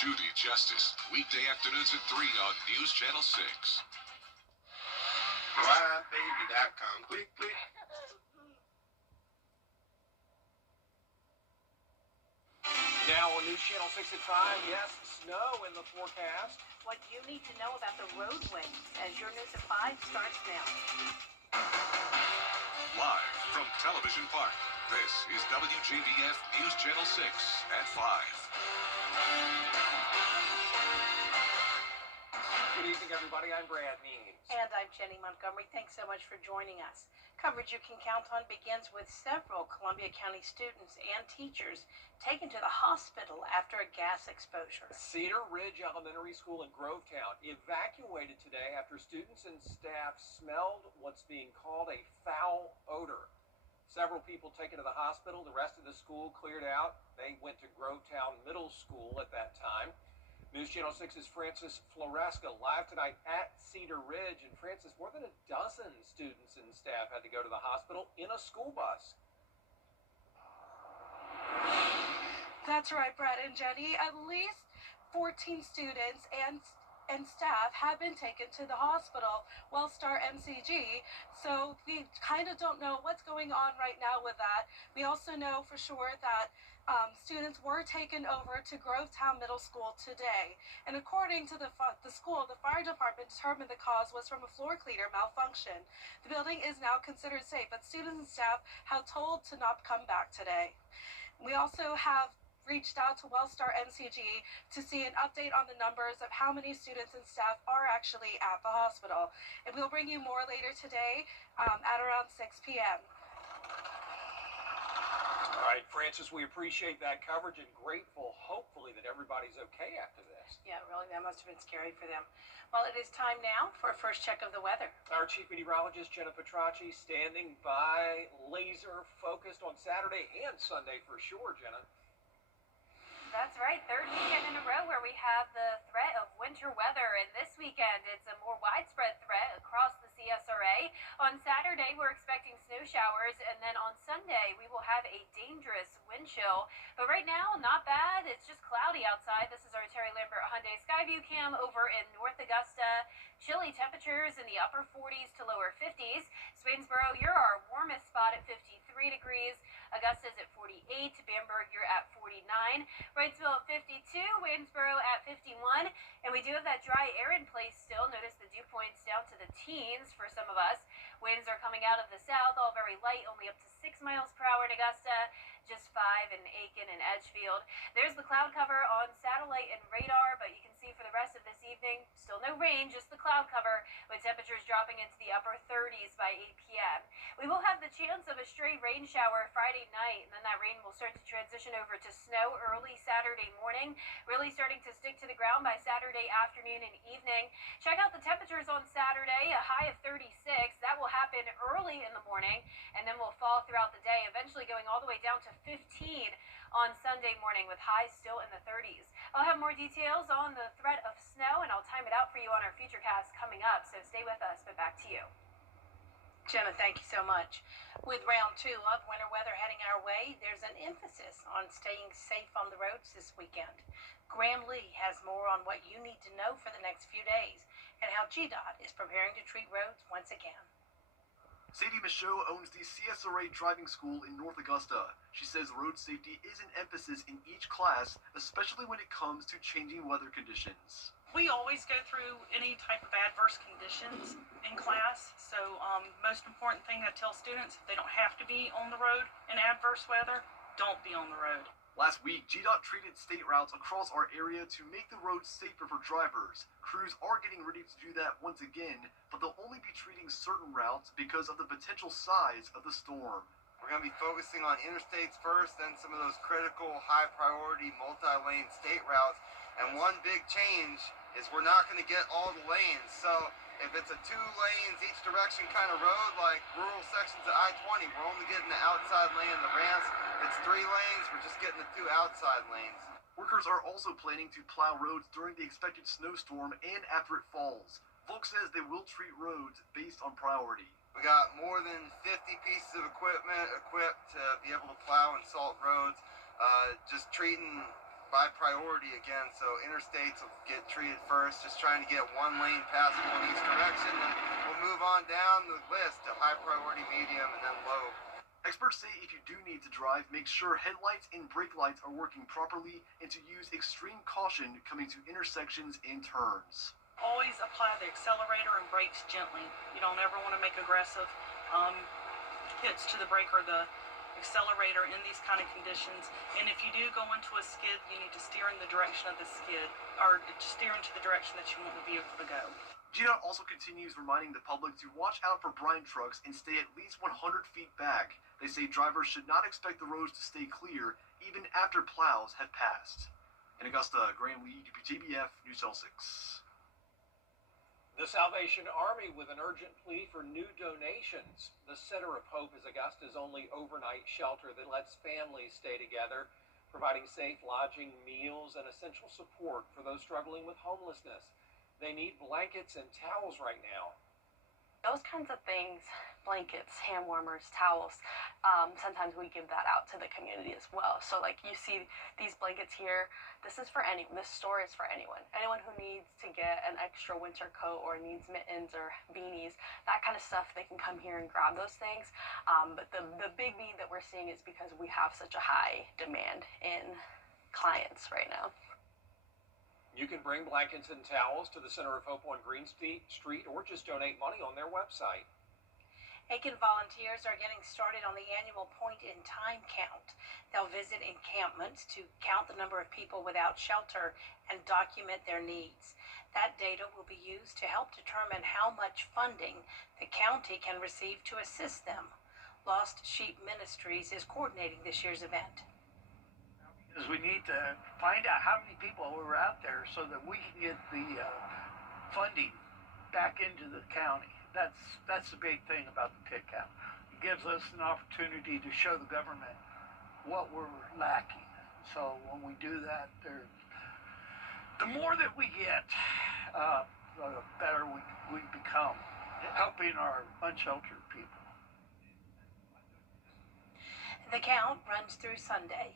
Judy Justice, weekday afternoons at 3 on News Channel 6. WJBF.com. Click, click. Now on News Channel 6 at 5, yes, snow in the forecast. What you need to know about the roadways as your News at 5 starts now. Live from Television Park, this is WJBF News Channel 6 at 5. Good evening, everybody. I'm Brad Means. And I'm Jenny Montgomery. Thanks so much for joining us. Coverage you can count on begins with several Columbia County students and teachers taken to the hospital after a gas exposure. Cedar Ridge Elementary School in Grovetown evacuated today after students and staff smelled what's being called a foul odor. Several people taken to the hospital. The rest of the school cleared out. They went to Grovetown Middle School at that time. News Channel 6's Francis Floresca live tonight at Cedar Ridge. And Francis, more than a dozen students and staff had to go to the hospital in a school bus. That's right, Brett and Jenny. At least 14 students and staff have been taken to the hospital, Wellstar MCG. So we kind of don't know what's going on right now with that. We also know for sure that students were taken over to Grovetown Middle School today. And according to the school, the fire department determined the cause was from a floor cleaner malfunction. The building is now considered safe, but students and staff have told to not come back today. We also have reached out to Wellstar MCG to see an update on the numbers of how many students and staff are actually at the hospital. And we'll bring you more later today at around 6 p.m. All right, Francis, we appreciate that coverage and grateful, hopefully, that everybody's okay after this. Yeah, really, that must have been scary for them. Well, it is time now for a first check of the weather. Our chief meteorologist, Jenna Petracci, standing by, laser focused on Saturday and Sunday for sure, Jenna. That's right, third weekend in a row where we have the threat of winter weather, and this weekend it's a more widespread threat across the CSRA. On Saturday we're expecting snow showers, and then on Sunday we will have a dangerous wind chill. But right now, not bad. It's just cloudy outside. This is our Terry Lambert Hyundai Skyview cam over in North Augusta. Chilly temperatures in the upper 40s to lower 50s. Swainsboro, you're our warmest spot at 53 degrees. Augusta's at 48, Bamberg, you're at 49, Wrightsville at 52, Waynesboro at 51, and we do have that dry air in place still. Notice the dew points down to the teens for some of us. Winds are coming out of the south, all very light, only up to 6 miles per hour in Augusta, just 5 in Aiken and Edgefield. There's the cloud cover on satellite and radar, but you can see for the rest of this evening, still no rain, just the cloud cover, with temperatures dropping into the upper 30s by 8 p.m. We will have the chance of a stray rain shower Friday night, and then that rain will start to transition over to snow early Saturday morning, really starting to stick to the ground by Saturday afternoon and evening. Check out the temperatures on Saturday, a high of 36. That will happen early in the morning, and then will fall throughout the day, eventually going all the way down to 15 on Sunday morning, with highs still in the 30s. I'll have more details on the threat of snow, and I'll time it out for you on our Futurecast coming up, so stay with us, but back to you. Jenna, thank you so much. With round 2 of winter weather heading our way, there's an emphasis on staying safe on the roads this weekend. Graham Lee has more on what you need to know for the next few days and how GDOT is preparing to treat roads once again. Sadie Michaud owns the CSRA driving school in North Augusta. She says road safety is an emphasis in each class, especially when it comes to changing weather conditions. We always go through any type of adverse conditions in class, so most important thing I tell students, if they don't have to be on the road in adverse weather, don't be on the road. Last week, GDOT treated state routes across our area to make the roads safer for drivers. Crews are getting ready to do that once again, but they'll only be treating certain routes because of the potential size of the storm. We're going to be focusing on interstates first, then some of those critical, high-priority, multi-lane state routes. And one big change is we're not going to get all the lanes. So if it's a 2 lanes each direction kind of road, like rural sections of I-20, we're only getting the outside lane and the ramps. If it's 3 lanes, we're just getting the 2 outside lanes. Workers are also planning to plow roads during the expected snowstorm and after it falls. Volk says they will treat roads based on priority. We got more than 50 pieces of equipment equipped to be able to plow and salt roads. Just treating by priority again, so interstates will get treated first, just trying to get one lane passable in each direction, and we'll move on down the list to high priority, medium, and then low. Experts say if you do need to drive, make sure headlights and brake lights are working properly and to use extreme caution coming to intersections and turns. Always apply the accelerator and brakes gently. You don't ever want to make aggressive hits to the brake or the accelerator in these kind of conditions. And if you do go into a skid, you need to steer in the direction of the skid, or steer into the direction that you want the vehicle to go. GDOT also continues reminding the public to watch out for brine trucks and stay at least 100 feet back. They say drivers should not expect the roads to stay clear even after plows have passed. In Augusta, Graham Lee, WJBF, News Channel 6. The Salvation Army with an urgent plea for new donations. The Center of Hope is Augusta's only overnight shelter that lets families stay together, providing safe lodging, meals, and essential support for those struggling with homelessness. They need blankets and towels right now. Those kinds of things, blankets, hand warmers, towels, sometimes we give that out to the community as well. So like you see these blankets here, this is for anyone. This store is for anyone. Anyone who needs to get an extra winter coat or needs mittens or beanies, that kind of stuff, they can come here and grab those things. But the big need that we're seeing is because we have such a high demand in clients right now. You can bring blankets and towels to the Center of Hope on Green Street or just donate money on their website. Aiken volunteers are getting started on the annual Point in Time count. They'll visit encampments to count the number of people without shelter and document their needs. That data will be used to help determine how much funding the county can receive to assist them. Lost Sheep Ministries is coordinating this year's event. Is we need to find out how many people are out there so that we can get the funding back into the county. That's the big thing about the pit count. It gives us an opportunity to show the government what we're lacking. So when we do that, the more that we get, the better we become, helping our unsheltered people. The count runs through Sunday.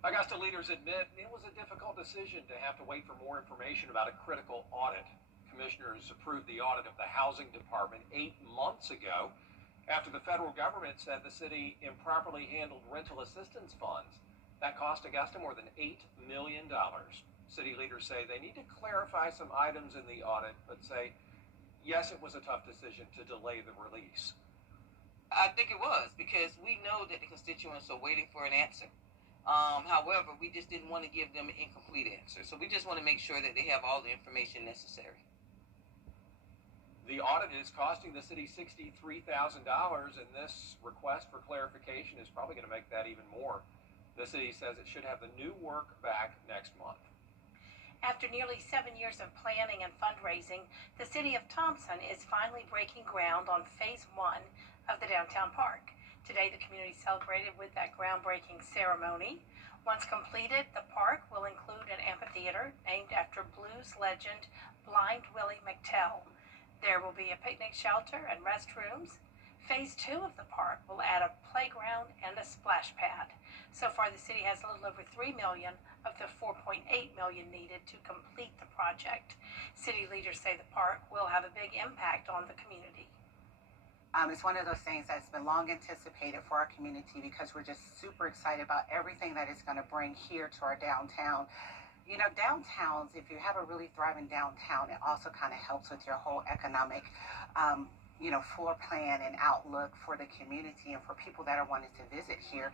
Augusta leaders admit it was a difficult decision to have to wait for more information about a critical audit. Commissioners approved the audit of the housing department 8 months ago after the federal government said the city improperly handled rental assistance funds. That cost Augusta more than $8 million. City leaders say they need to clarify some items in the audit, but say, yes, it was a tough decision to delay the release. I think it was because we know that the constituents are waiting for an answer. However, we just didn't want to give them an incomplete answer. So we just want to make sure that they have all the information necessary. The audit is costing the city $63,000, and this request for clarification is probably going to make that even more. The city says it should have the new work back next month. After nearly 7 years of planning and fundraising, the city of Thompson is finally breaking ground on Phase 1 of the downtown park. Today, the community celebrated with that groundbreaking ceremony. Once completed, the park will include an amphitheater named after blues legend Blind Willie McTell. There will be a picnic shelter and restrooms. Phase 2 of the park will add a playground and a splash pad. So far, the city has a little over $3 million of the $4.8 million needed to complete the project. City leaders say the park will have a big impact on the community. It's one of those things that's been long anticipated for our community because we're just super excited about everything that it's going to bring here to our downtown. You know, downtowns, if you have a really thriving downtown, it also kind of helps with your whole economic, floor plan and outlook for the community and for people that are wanting to visit here.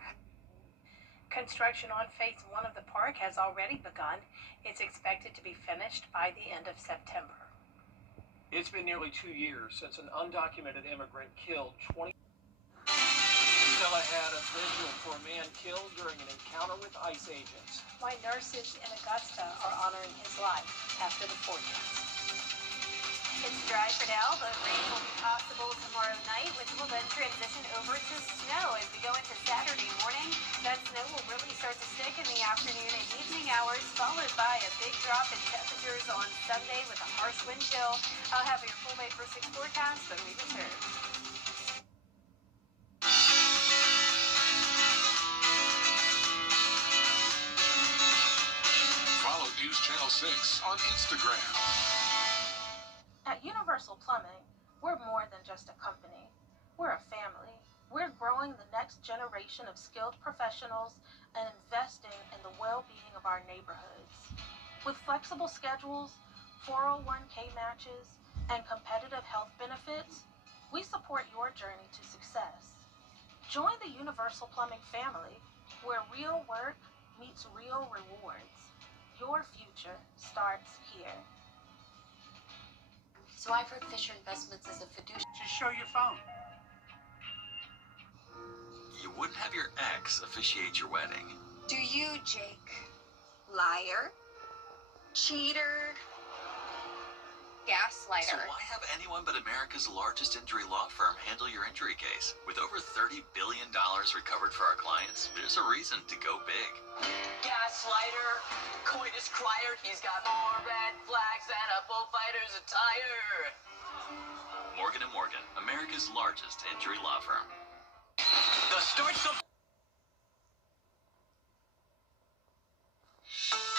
Construction on Phase 1 of the park has already begun. It's expected to be finished by the end of September. It's been nearly 2 years since an undocumented immigrant killed 20. Still ahead, a vigil for a man killed during an encounter with ICE agents. Why nurses in Augusta are honoring his life after the forecast. It's dry for now, but rain will be possible tomorrow night, which will then transition over to snow as we go into Saturday morning. That snow will really start to stick in the afternoon and evening hours, followed by a big drop in temperatures on Sunday with a harsh wind chill. I'll have your full May for 6 forecast when we return. News Channel 6 on Instagram. At Universal Plumbing, we're more than just a company. We're a family. We're growing the next generation of skilled professionals and investing in the well-being of our neighborhoods. With flexible schedules, 401k matches, and competitive health benefits, we support your journey to success. Join the Universal Plumbing family, where real work meets real rewards. Your future starts here. So I've heard Fisher Investments is a fiduciary. Just show your phone. You wouldn't have your ex officiate your wedding. Do you, Jake? Liar? Cheater? Gaslighter? So why have anyone but America's largest injury law firm handle your injury case? With over $30 billion recovered for our clients, there's a reason to go big. Gaslighter, coitus crier, he's got more red flags than a bullfighter's attire. Morgan & Morgan, America's largest injury law firm. The starts of...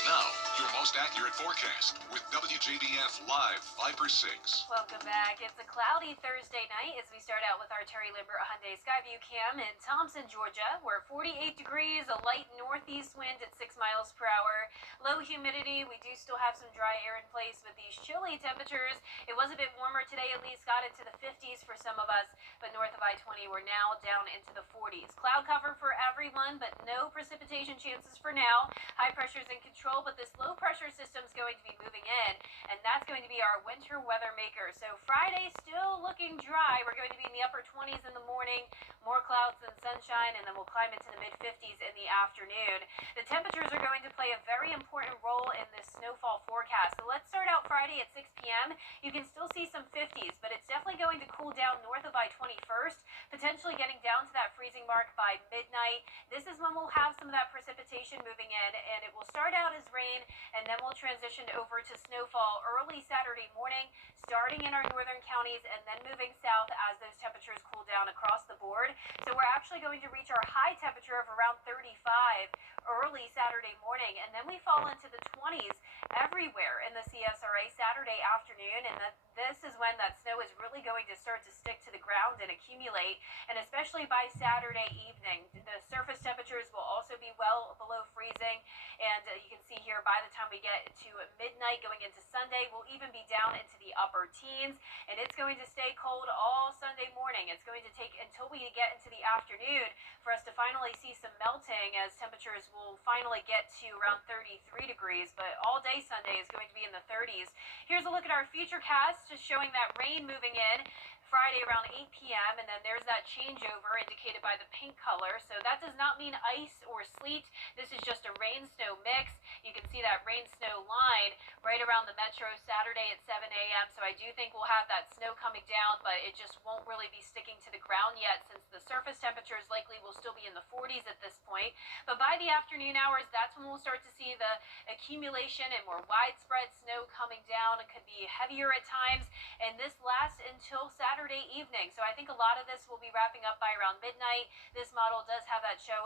Now, your most accurate forecast with WJBF Live 5 for 6. Welcome back. It's a cloudy Thursday night as we start out with our Terry Limbert Hyundai Skyview Cam in Thompson, Georgia. We're 48 degrees, a light northeast wind at 6 miles per hour. Low humidity. We do still have some dry air in place with these chilly temperatures. It was a bit warmer today, at least got into the 50s for some of us, but north of I-20 we're now down into the 40s. Cloud cover for everyone, but no precipitation chances for now. High pressure's in control, but this low pressure system is going to be moving in, and that's going to be our winter weather maker. So Friday still looking dry. We're going to be in the upper 20s in the morning, more clouds than sunshine, and then we'll climb into the mid 50s in the afternoon. The temperatures are going to play a very important role in this snowfall forecast. So let's start out Friday at 6 p.m. You can still see some 50s, but it's definitely going to cool down north of I-21st, potentially getting down to that freezing mark by midnight. This is when we'll have some of that precipitation moving in, and it will start out as rain, and then we'll transition over to snowfall early Saturday morning, starting in our northern counties and then moving south as those temperatures cool down across the board. So we're actually going to reach our high temperature of around 35 early Saturday morning, and then we fall into the 20s everywhere in the CSRA Saturday afternoon, and this is when that snow is really going to start to stick to the ground and accumulate, and especially by Saturday evening. The surface temperatures will also be well below freezing, and you can see here by the time we get to midnight going into Sunday, we'll even be down into the upper teens, and it's going to stay cold all Sunday morning. It's going to take until we get into the afternoon for us to finally see some melting, as temperatures will finally get to around 33 degrees, but all day Sunday is going to be in the 30s. Here's a look at our futurecast, just showing that rain moving in Friday around 8 p.m. and then there's that changeover indicated by the pink color. So that does not mean ice or sleet. This is just a rain-snow mix. You can see that rain-snow line right around the metro Saturday at 7 a.m. So I do think we'll have that snow coming down, but it just won't really be sticking to the ground yet, since the surface temperatures likely will still be in the 40s at this point. But by the afternoon hours, that's when we'll start to see the accumulation and more widespread snow coming down. It could be heavier at times, and this lasts until Saturday evening. So I think a lot of this will be wrapping up by around midnight. This model does have that show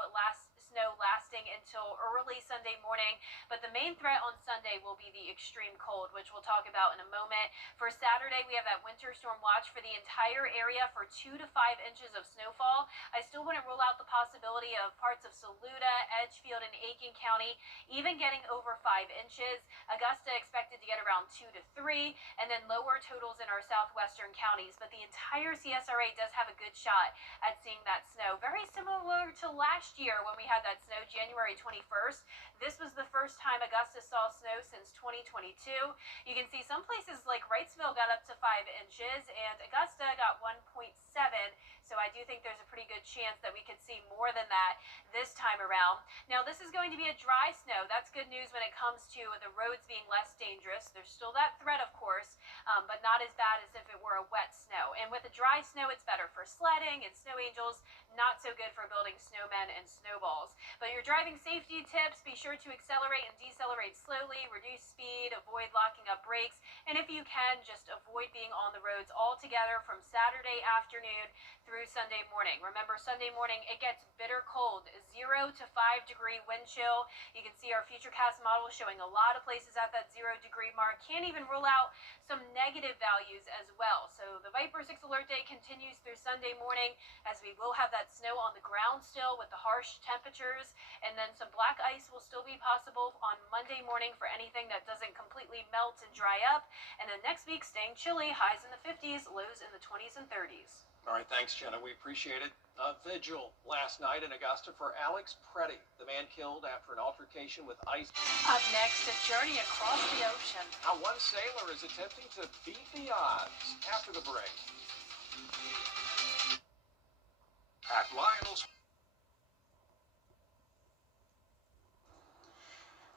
snow lasting until early Sunday morning, but the main threat on Sunday will be the extreme cold, which we'll talk about in a moment. For Saturday, we have that winter storm watch for the entire area for 2 to 5 inches of snowfall. I still wouldn't rule out the possibility of parts of Saluda, Edgefield, and Aiken County even getting over 5 inches. Augusta expected to get around 2 to 3, and then lower totals in our southwestern counties. But the entire CSRA does have a good shot at seeing that snow. Very similar to last year when we had that snow January 21st. This was the first time Augusta saw snow since 2022. You can see some places like Wrightsville got up to 5 inches, and Augusta got 1.7. So I do think there's a pretty good chance that we could see more than that this time around. Now, this is going to be a dry snow. That's good news when it comes to the roads being less dangerous. There's still that threat, of course, but not as bad as if it were a wet snow. And with the dry snow, it's better for sledding and snow angels, not so good for building snowmen and snowballs. But your driving safety tips, be sure to accelerate and decelerate slowly, reduce speed, avoid locking up brakes, and if you can, just avoid being on the roads altogether from Saturday afternoon through Sunday morning. Remember, Sunday morning, it gets bitter cold, 0 to 5 degree wind chill. You can see our Futurecast model showing a lot of places at that 0 degree mark. Can't even rule out some negative values as well. So the Viper 6 alert day continues through Sunday morning, as we will have that snow on the ground still with the harsh temperatures, and then some black ice will still be possible on Monday morning for anything that doesn't completely melt and dry up. And then next week, staying chilly, highs in the 50s, lows in the 20s and 30s. All right, thanks, Jenna. We appreciate it. A vigil last night in Augusta for Alex Preddy, the man killed after an altercation with ICE. Up next, a journey across the ocean. Now, one sailor is attempting to beat the odds after the break. At Lionel's.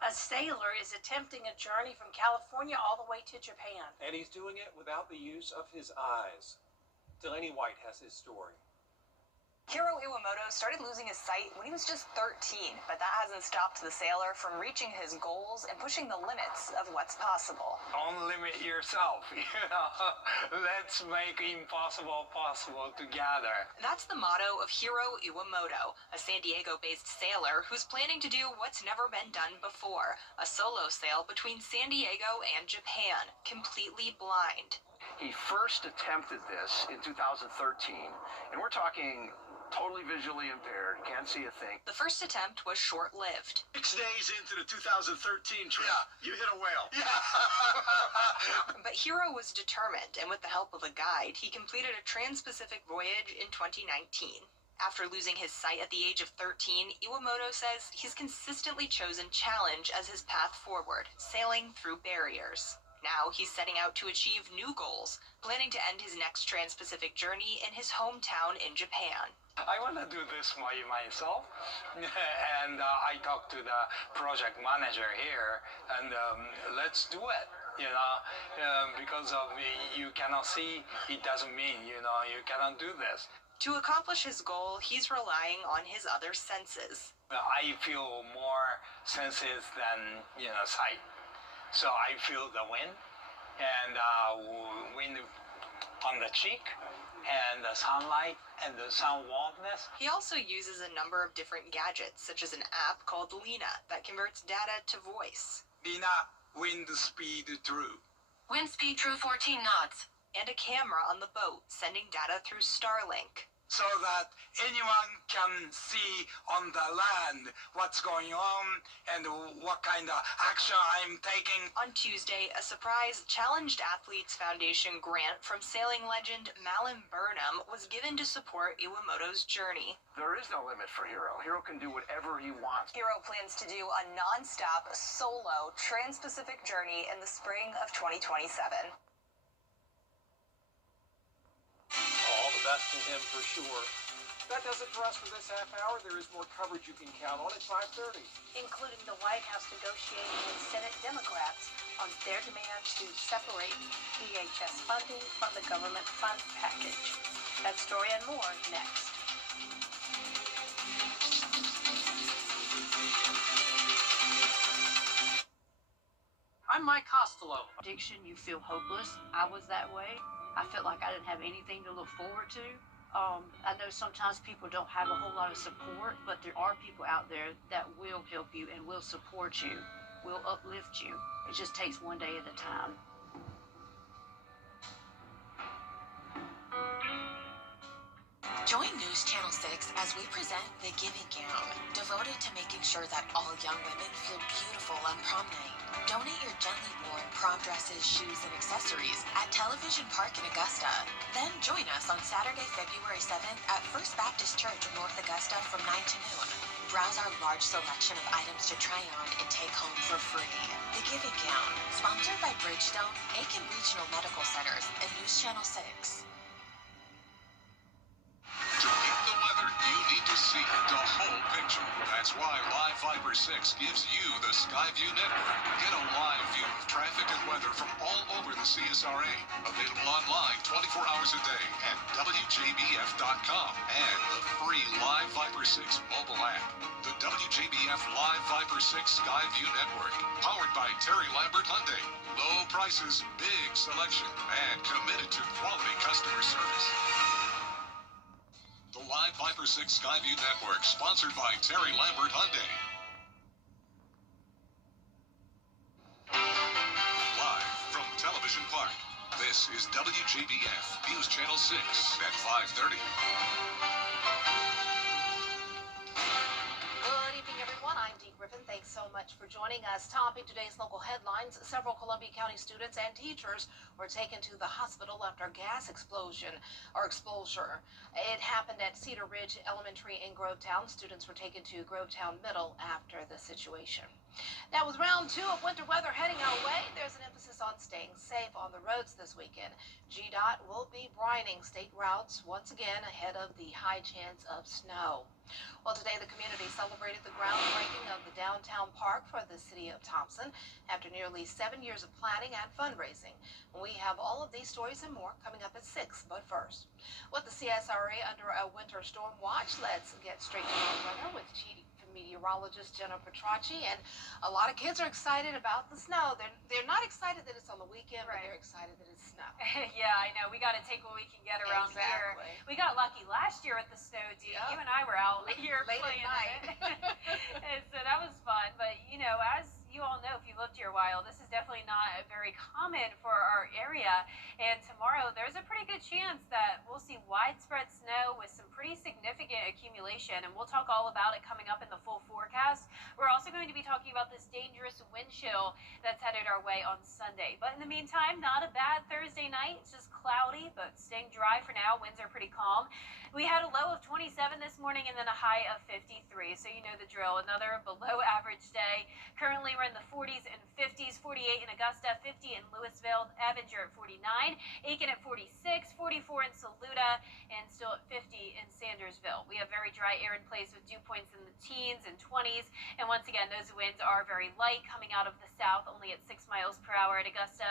A sailor is attempting a journey from California all the way to Japan. And he's doing it without the use of his eyes. Delaney White has his story. Hiro Iwamoto started losing his sight when he was just 13, but that hasn't stopped the sailor from reaching his goals and pushing the limits of what's possible. Don't limit yourself, Let's make impossible possible together. That's the motto of Hiro Iwamoto, a San Diego-based sailor who's planning to do what's never been done before, a solo sail between San Diego and Japan, completely blind. He first attempted this in 2013, and we're talking totally visually impaired, can't see a thing. The first attempt was short-lived. 6 days into the 2013 trip, you hit a whale. But Hiro was determined, and with the help of a guide, he completed a trans-Pacific voyage in 2019. After losing his sight at the age of 13, Iwamoto says he's consistently chosen challenge as his path forward, sailing through barriers. Now he's setting out to achieve new goals, planning to end his next trans-Pacific journey in his hometown in Japan. I want to do this myself, and I talked to the project manager here, and let's do it. Because of you cannot see, it doesn't mean you cannot do this. To accomplish his goal, he's relying on his other senses. I feel more senses than sight. So I feel the wind, and wind on the cheek, and the sunlight, and the sun warmness. He also uses a number of different gadgets, such as an app called Lena that converts data to voice. Lena, wind speed true. Wind speed true 14 knots. And a camera on the boat, sending data through Starlink. So that anyone can see on the land what's going on and what kind of action I'm taking. On Tuesday, a surprise Challenged Athletes Foundation grant from sailing legend Malin Burnham was given to support Iwamoto's journey. There is no limit for Hiro. Hiro can do whatever he wants. Hiro plans to do a non-stop, solo, trans-Pacific journey in the spring of 2027. All the best to him for sure. That does it for us for this half hour. There is more coverage you can count on at 5:30. Including the White House negotiating with Senate Democrats on their demand to separate DHS funding from the government fund package. That story and more next. I'm Mike Costello. Addiction, you feel hopeless. I was that way. I felt like I didn't have anything to look forward to. I know sometimes people don't have a whole lot of support, but there are people out there that will help you and will support you, will uplift you. It just takes one day at a time. Join News Channel 6 as we present The Giving Gown, devoted to making sure that all young women feel beautiful on prom night. Donate your gently worn prom dresses, shoes, and accessories at Television Park in Augusta. Then join us on Saturday, February 7th at First Baptist Church in North Augusta from 9 to noon. Browse our large selection of items to try on and take home for free. The Giving Gown, sponsored by Bridgestone, Aiken Regional Medical Centers, and News Channel 6. To get the weather, you need to see the whole picture. That's why live Live Viper 6 gives you the Skyview network. Get a live view of traffic and weather from all over the CSRA. Available online 24 hours a day at WJBF.com and the free Live Viper 6 mobile app. The WJBF Live Viper 6 Skyview network. Powered by Terry Lambert Hyundai. Low prices, big selection, and committed to quality customer service. The Live Viper 6 Skyview network, sponsored by Terry Lambert Hyundai. Live from Television Park, this is WJBF News Channel 6 at 5:30. Good evening, everyone. I'm Dee Griffin. Thanks so much for joining us. Topping today's local headlines, several Columbia County students and teachers were taken to the hospital after a gas explosion or exposure. It happened at Cedar Ridge Elementary in Grovetown. Students were taken to Grovetown Middle after the situation. Now, with round 2 of winter weather heading our way, there's an emphasis on staying safe on the roads this weekend. GDOT will be brining state routes once again ahead of the high chance of snow. Well, today the community celebrated the groundbreaking of the downtown park for the city of Thompson after nearly 7 years of planning and fundraising. We have all of these stories and more coming up at 6, but first, with the CSRA under a winter storm watch, let's get straight to our weather with meteorologist Jenna Petracci. And a lot of kids are excited about the snow. They're not excited that it's on the weekend, but they're excited that it's snow. Yeah, I know. We got to take what we can get around here. We got lucky last year with the snow, Dee. You and I were out here late playing at night. and so that was fun. But, you know, as you all know, if you lived here a while, this is definitely not very common for our area. And tomorrow, there's a pretty good chance that we'll see widespread snow with some pretty significant accumulation. And we'll talk all about it coming up in the full forecast. We're also going to be talking about this dangerous wind chill that's headed our way on Sunday. But in the meantime, not a bad Thursday night. It's just cloudy, but staying dry for now. Winds are pretty calm. We had a low of 27 this morning and then a high of 53. So you know the drill. Another below average day. Currently, we're in the 40s and 50s. 48 in Augusta, 50 in Louisville, Avenger at 49, Aiken at 46, 44 in Saluda, and still at 50 in Sandersville. We have very dry air in place with dew points in the teens and 20s. And once again, those winds are very light coming out of the south, only at 6 miles per hour at Augusta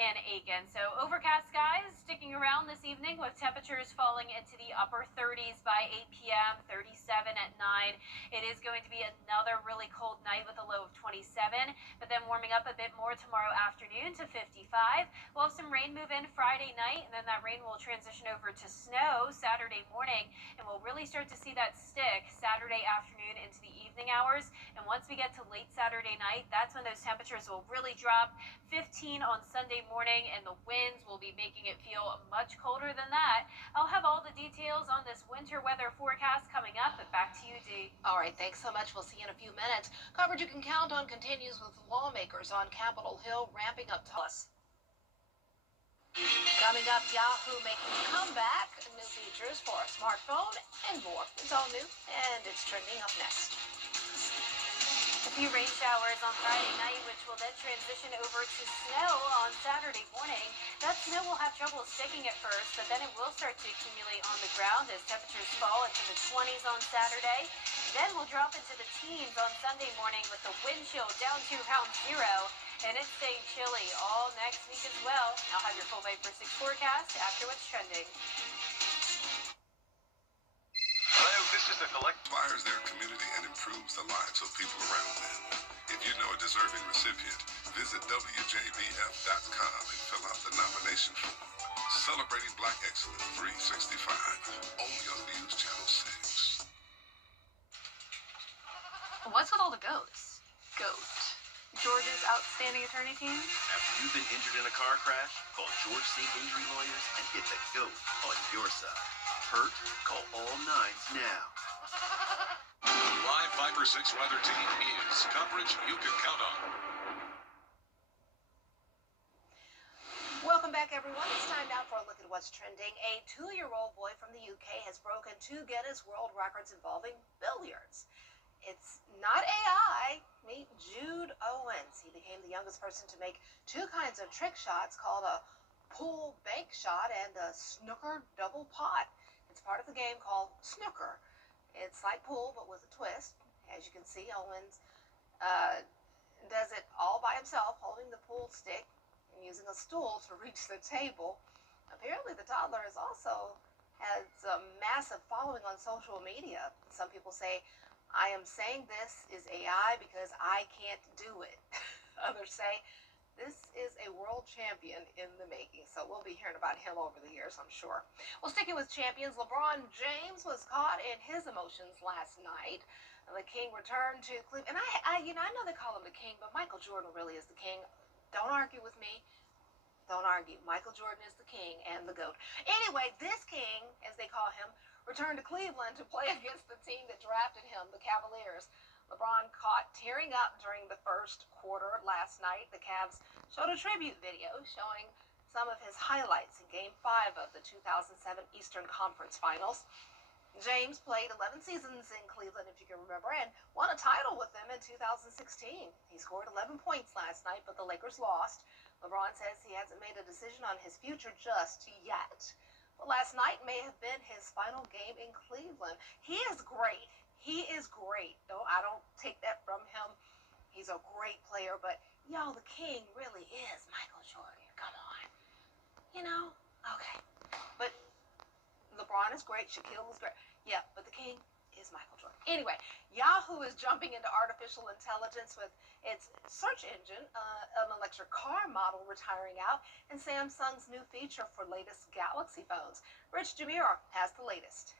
and Aiken. So overcast skies sticking around this evening with temperatures falling into the upper 30s by 8 p.m., 37 at 9. It is going to be another really cold night with a low of 27, but then warming up a bit more tomorrow afternoon to 55. We'll have some rain move in Friday night, and then that rain will transition over to snow Saturday morning, and we'll really start to see that stick Saturday afternoon into the evening hours. And once we get to late Saturday night, that's when those temperatures will really drop. 15 on Sunday morning, and the winds will be making it feel much colder than that. I'll have all the details on this winter weather forecast coming up, but back to you, Dee. All right, thanks so much. We'll see you in a few minutes. Coverage you can count on continues with lawmakers on Capitol Hill ramping up us. Coming up, Yahoo making a comeback, new features for a smartphone, and more. It's all new, and it's trending up next. A few rain showers on Friday night, which will then transition over to snow on Saturday morning. That snow will have trouble sticking at first, but then it will start to accumulate on the ground as temperatures fall into the 20s on Saturday. Then we'll drop into the teens on Sunday morning with the wind chill down to around 0. And it's staying chilly all next week as well. I'll have your full Viper 6 forecast after what's trending. Hello, this is the Collect. Inspires their community and improves the lives of people around them. If you know a deserving recipient, visit WJBF.com and fill out the nomination form. Celebrating Black Excellence 365, only on News Channel 6. What's with all the goats? Goat. George's outstanding attorney team? Have you been injured in a car crash? Call George C. Injury Lawyers and get the GOAT on your side. Hurt? Call all 9s now. Live Viper 6 weather team is coverage you can count on. Welcome back, everyone. It's time now for a look at what's trending. A 2-year-old boy from the UK has broken 2 Guinness World Records involving billiards. It's not AI. Meet Jude Owens. He became the youngest person to make 2 kinds of trick shots called a pool bank shot and a snooker double pot. It's part of the game called snooker. It's like pool, but with a twist. As you can see, Owens does it all by himself, holding the pool stick and using a stool to reach the table. Apparently, the toddler has also has a massive following on social media. Some people say, I am saying this is AI because I can't do it. Others say, this is a world champion in the making. So we'll be hearing about him over the years, I'm sure. Well, sticking with champions, LeBron James was caught in his emotions last night. The King returned to Cleveland. And I know they call him the King, but Michael Jordan really is the King. Don't argue with me. Don't argue. Michael Jordan is the King and the GOAT. Anyway, this King, as they call him, returned to Cleveland to play against the team that drafted him, the Cavaliers. LeBron caught tearing up during the first quarter last night. The Cavs showed a tribute video showing some of his highlights in Game 5 of the 2007 Eastern Conference Finals. James played 11 seasons in Cleveland, if you can remember, and won a title with them in 2016. He scored 11 points last night, but the Lakers lost. LeBron says he hasn't made a decision on his future just yet. But last night may have been his final game in Cleveland. He is great. He is great. Though I don't take that from him. He's a great player, but y'all, the King really is Michael Jordan. Come on. You know? Okay. But LeBron is great. Shaquille is great. Yeah, but the King is Michael Jordan. Anyway, Yahoo is jumping into artificial intelligence with its search engine, an electric car model retiring out, and Samsung's new feature for latest Galaxy phones. Rich Jamir has the latest.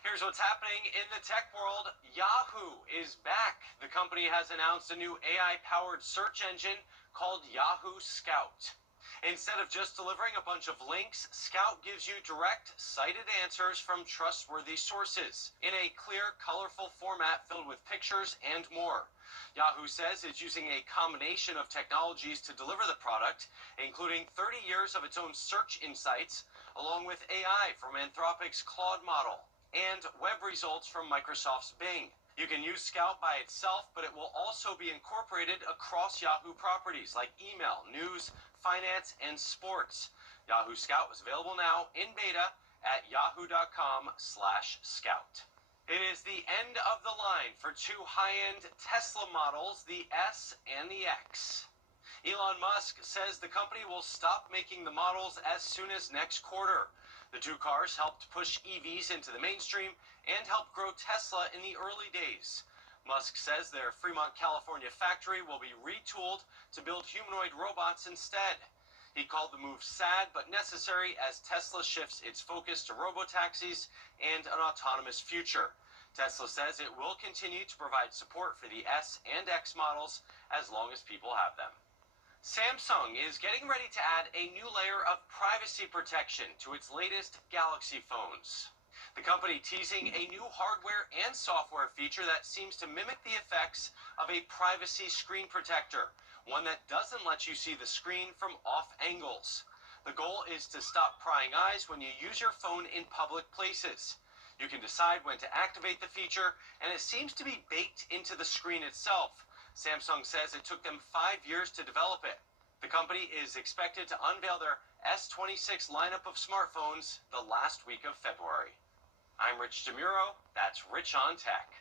Here's what's happening in the tech world. Yahoo is back. The company has announced a new AI-powered search engine called Yahoo Scout. Instead of just delivering a bunch of links, Scout gives you direct, cited answers from trustworthy sources in a clear, colorful format filled with pictures and more. Yahoo says it's using a combination of technologies to deliver the product, including 30 years of its own search insights, along with AI from Anthropic's Claude model, and web results from Microsoft's Bing. You can use Scout by itself, but it will also be incorporated across Yahoo properties like email, news, finance, and sports. Yahoo Scout is available now in beta at yahoo.com/scout. It is the end of the line for two high-end Tesla models, the S and the X. Elon Musk says the company will stop making the models as soon as next quarter. The two cars helped push EVs into the mainstream and helped grow Tesla in the early days. Musk says their Fremont, California factory will be retooled to build humanoid robots instead. He called the move sad but necessary as Tesla shifts its focus to robotaxis and an autonomous future. Tesla says it will continue to provide support for the S and X models as long as people have them. Samsung is getting ready to add a new layer of privacy protection to its latest Galaxy phones. The company teasing a new hardware and software feature that seems to mimic the effects of a privacy screen protector, one that doesn't let you see the screen from off angles. The goal is to stop prying eyes when you use your phone in public places. You can decide when to activate the feature, and it seems to be baked into the screen itself. Samsung says it took them 5 years to develop it. The company is expected to unveil their S26 lineup of smartphones the last week of February. I'm Rich DeMuro. That's Rich on Tech.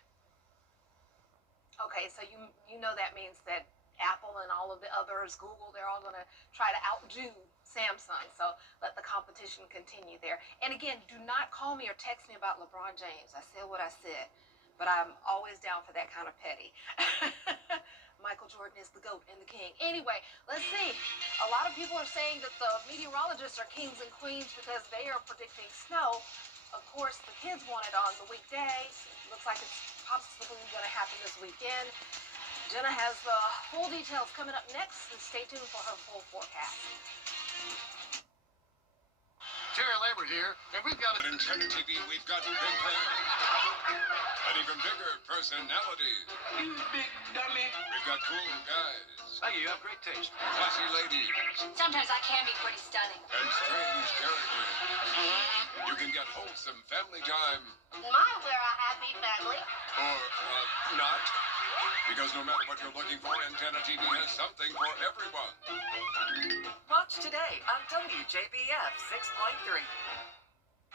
Okay, so you know that means that Apple and all of the others, Google, they're all going to try to outdo Samsung. So let the competition continue there. And again, do not call me or text me about LeBron James. I said what I said. But I'm always down for that kind of petty. Michael Jordan is the GOAT and the King. Anyway, let's see. A lot of people are saying that the meteorologists are kings and queens because they are predicting snow. Of course, the kids want it on the weekdays. It looks like it's possibly going to happen this weekend. Jenna has the full details coming up next, and stay tuned for her full forecast. Jerry Lambert here, and we've got In Cheddar TV, we've got big hair and even bigger personalities. You big dummy. We've got cool guys. Thank you. You have great taste. Classy ladies. Sometimes I can be pretty stunning. And strange characters. You can get wholesome family time. Mine, we're a happy family. Or, not. Because no matter what you're looking for, Antenna TV has something for everyone. Watch today on WJBF 6.3.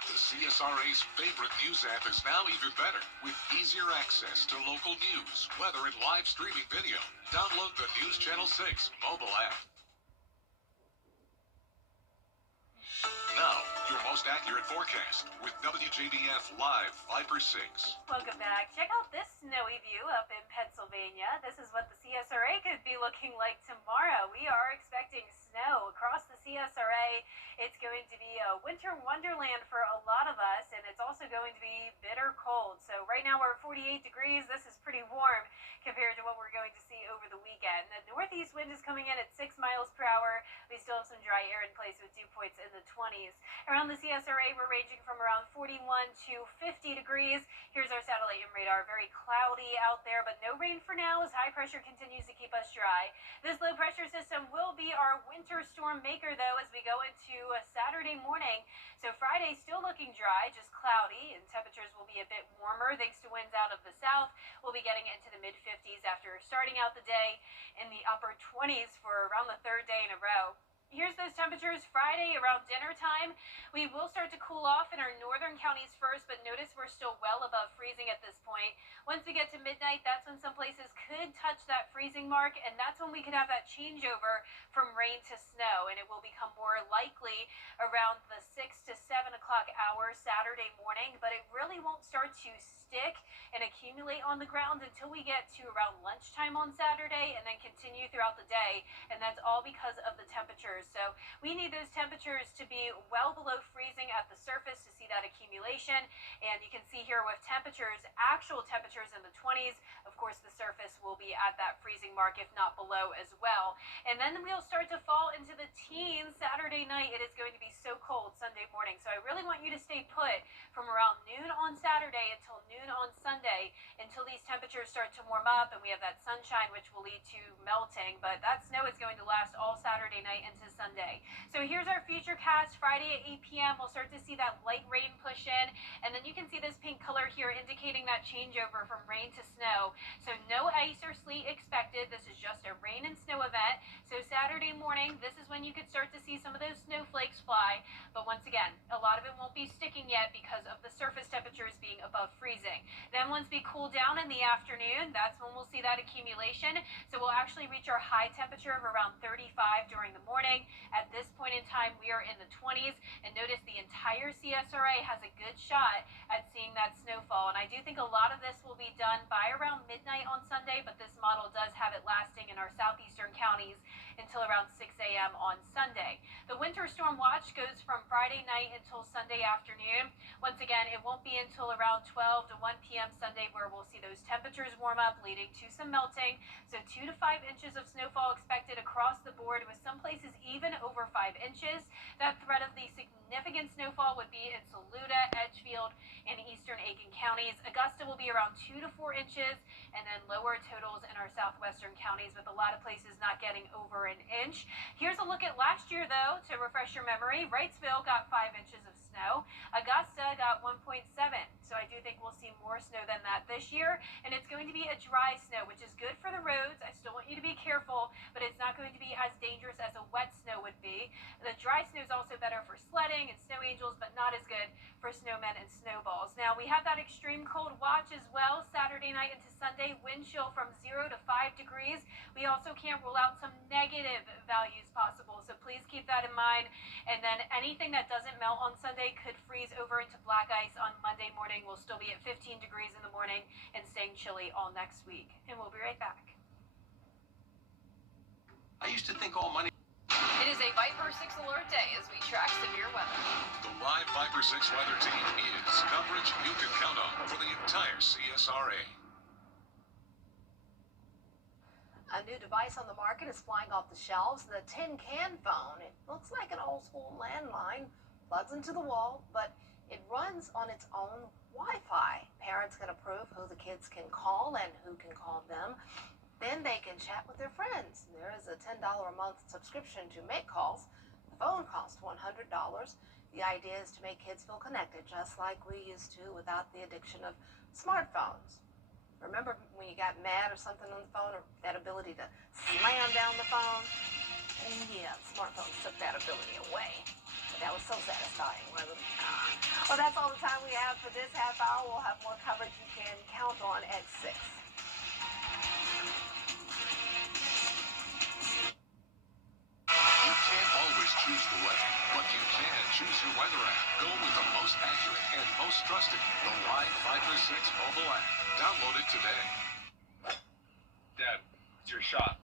The CSRA's favorite news app is now even better, with easier access to local news, weather, and live streaming video. Download the News Channel 6 mobile app. Now, your most accurate forecast with WJBF Live Viper 6. Welcome back. Check out this snowy view up in Pennsylvania. This is what the CSRA could be looking like tomorrow. We are expecting snow across the CSRA. It's going to be a winter wonderland for a lot of us, and it's also going to be bitter cold. So right now we're at 48 degrees. This is pretty warm compared to what we're going to see over the weekend. The northeast wind is coming in at 6 miles per hour. We still have some dry air in place with dew points in the 20s. Around the CSRA, we're ranging from around 41 to 50 degrees. Here's our satellite and radar. Very cloudy out there, but no rain for now as high pressure continues to keep us dry. This low pressure system will be our winter storm maker, though, as we go into Saturday morning. So Friday still looking dry, just cloudy, and temperatures will be a bit warmer thanks to winds out of the south. We'll be getting into the mid-50s after starting out the day in the upper 20s for around the third day in a row. Here's those temperatures Friday around dinner time. We will start to cool off in our northern counties first, but notice we're still well above freezing at this point. Once we get to midnight, that's when some places could touch that freezing mark, and that's when we could have that changeover from rain to snow, and it will become more likely around the 6 to 7 o'clock hour Saturday morning, but it really won't start to stick and accumulate on the ground until we get to around lunchtime on Saturday and then continue throughout the day, and that's all because of the temperatures. So we need those temperatures to be well below freezing at the surface to see that accumulation, and you can see here with temperatures, actual temperatures in the 20s, of course the surface will be at that freezing mark, if not below as well. And then we'll start to fall into the teens Saturday night. It is going to be so cold Sunday morning, so I really want you to stay put from around noon on Saturday until noon on Sunday until these temperatures start to warm up and we have that sunshine, which will lead to melting, but that snow is going to last all Saturday night into Sunday. So here's our future cast. Friday at 8 p.m. we'll start to see that light rain push in, and then you can see this pink color here indicating that changeover from rain to snow. So no ice or sleet expected. This is just a rain and snow event. So Saturday morning, this is when you could start to see some of those snowflakes fly, but once again, a lot of it won't be sticking yet because of the surface temperatures being above freezing. Then once we cool down in the afternoon, that's when we'll see that accumulation. So we'll actually reach our high temperature of around 35 during the morning. At this point in time, we are in the 20s, and notice the entire CSRA has a good shot at seeing that snowfall. And I do think a lot of this will be done by around midnight on Sunday, but this model does have it lasting in our southeastern counties until around 6 a.m. on Sunday. The winter storm watch goes from Friday night until Sunday afternoon. Once again, it won't be until around 12 to 1 p.m. Sunday where we'll see those temperatures warm up, leading to some melting. So 2 to 5 inches of snowfall expected across the board, with some places even over 5 inches. That threat of the significant snowfall would be in Saluda, Edgefield, and eastern Aiken counties. Augusta will be around 2 to 4 inches, and then lower totals in our southwestern counties, with a lot of places not getting over an inch. Here's a look at last year, though, to refresh your memory. Wrightsville got 5 inches of snow. Augusta got 1.7. So I do think we'll see more snow than that this year, and it's going to be a dry snow, which is good for the roads. I still want you to be careful, but it's not going to be as dangerous as a wet snow would be. The dry snow is also better for sledding and snow angels, but not as good for snowmen and snowballs. Now, we have that extreme cold watch as well Saturday night into Sunday. Wind chill from 0 to 5 degrees. We also can't rule out some negative values possible, so please keep that in mind. And then anything that doesn't melt on Sunday could freeze over into black ice on Monday morning. We'll still be at 15 degrees in the morning and staying chilly all next week. And we'll be right back. I used to think all money... It is a Viper 6 alert day as we track severe weather. The live Viper 6 weather team is coverage you can count on for the entire CSRA. A new device on the market is flying off the shelves, the Tin Can phone. It looks like an old school landline, plugs into the wall, but it runs on its own Wi-Fi. Parents can approve who the kids can call and who can call them. Then they can chat with their friends. There is a $10 a month subscription to make calls. The phone costs $100. The idea is to make kids feel connected, just like we used to without the addiction of smartphones. Remember when you got mad or something on the phone, or that ability to slam down the phone? And yeah, smartphones took that ability away. That was so satisfying, wasn't it? Well, that's all the time we have for this half hour. We'll have more coverage you can count on at 6. You can't always choose the weather, but you can choose your weather app. Go with the most accurate and most trusted, the Live Fiber 6 mobile app. Download it today. Dad, it's your shot.